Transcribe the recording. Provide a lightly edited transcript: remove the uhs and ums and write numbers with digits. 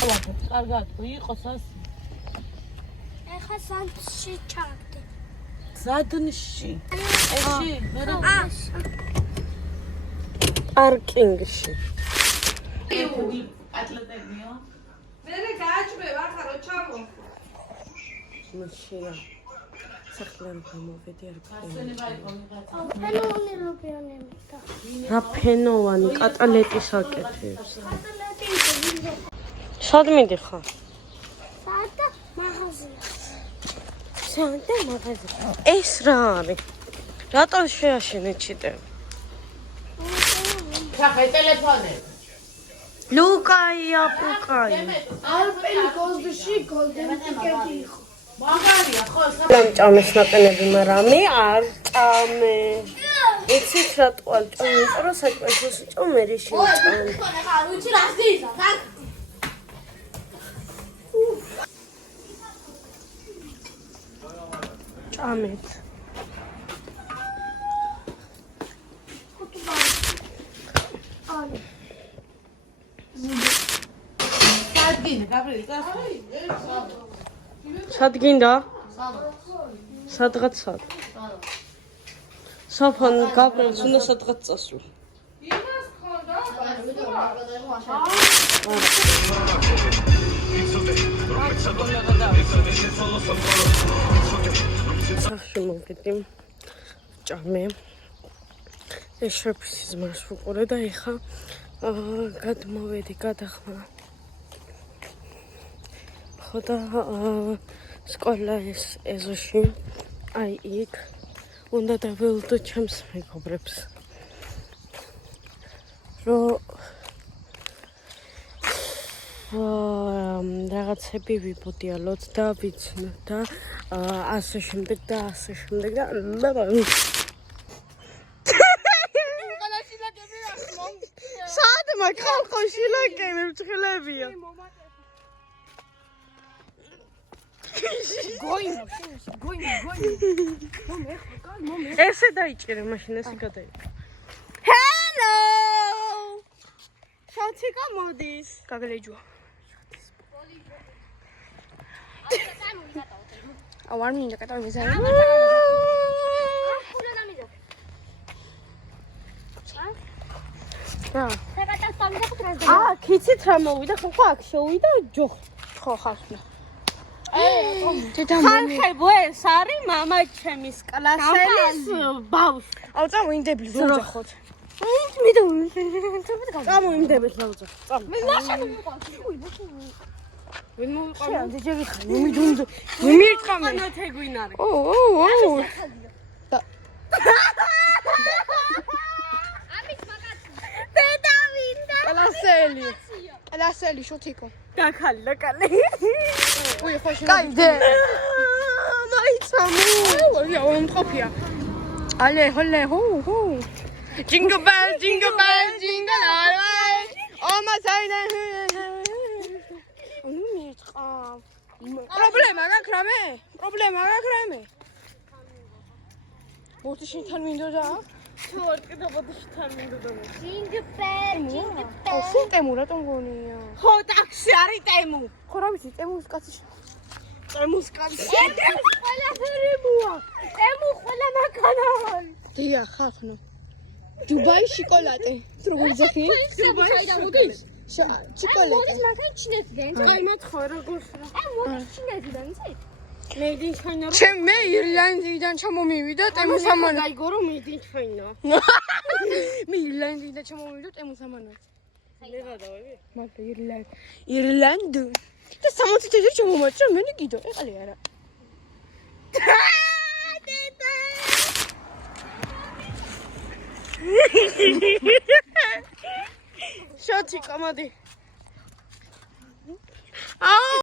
ყავაფებს კარგად თუ იყოს ასე. ეხა სანში ჩავდე. ზადნში. ეში, მერე პარკინგში. ატლეტებიო. მერე გააჭმე ვახარო ჩამო. მაშინ სახლან გამოვედი არ რა ფენოვანი კატალეტის აკეთებს. სად მიდიხარ? სადა მაღაზია. სადა მაღაზია. ეს რა არის? რატო შეაშენე ჩიტე? ხახე ტელეფონები. ლუკაია, პუკაი. ალპელი გოლდში გოლდენი ტიკეტი იყო. მაგარია ხო, დამჭამეს ნაყენები, მაგრამ მე არ ჭამე. იცით რატო არ ჭამე? იმიტომ რომ საჭმელს ჭამე რიში ჭამე. ხა რუჩი რა ზიზა, ხა? ჭამეთ. სადგინე, გაბრილი, გასული. სად გინდა? სადღაც სად? საფონ გაბრილს უნდა სადღაც წასვლა. იმას ხონდა? სახში მოვიდი. ჭამე. ეს შეფისის მას ვუყურე და ეხა გადმოვედი გადახმა. ხოდა სკოლა ეს ეზოში აი იქ უნდა დაველოდო ჩემს მეგობრებს რაღაცები ვიბოდიალოთ და ვიცნოთ და ასე შემდეგ და ასე შემდეგ და საათმა ხალხო შილაკები მწყლებია ესე დაიჭირე მაშინ ესე გადაიჭირე ჰელო შოთიკა მოდის გაგლეჯვა არ მინდა კატალიზარი ქიცით რა მოვიდა ხო აქ შევიდა ჯოხ ხო ხარხნა ხარხებო ეს არის მამა ჩემის კლასელის ბავშვი აუ წამოინდებით რა უძახოთ წამოინდებით რა უძახოთ ვინ მოვიყავ ძეჯები ხარ მიმიდუნდ მიმირწყამე ანათეგვინარი ო კლასელი შოთიკო დაკალი უი ხოში კაიდე მაიცამო ია მომყოფია ალე ჰოლე ჰუ jingle bell jingle all right ომა საიდან მიტყა პრობლემა გაქვს რამე მოტიშინ თან მინდოდა შორტ კიდე ბოდიში თან მინდოდა jingle bell სულ ტემუ რატომ გონია ხო ტაქსი არის ტემუ ხო რა ვიცი ტემუს კაცი ყველაფერებია ტემუ ყველა მანქანა არის დია ხაფნო დუბაი შოკოლადე როგორ ძახი დუბაი შოკოლადე შოკოლადე მანქანა ჩინეთიდან აი მეთქვა როგორ მოდი ჩინეთიდან იცით Made in China. მე ირლანდიიდან ჩამომივიდა ტემუს ამანა. გაიგო რომ made in China. მე ირლანდიიდან ჩამომივიდა ტემუს ამანა. მე გადავები? მაგრამ ირლანდ. და 60,000 ჩამომაჭრა მე კიდო ეყალი არა. შოთი კომოდი. აუ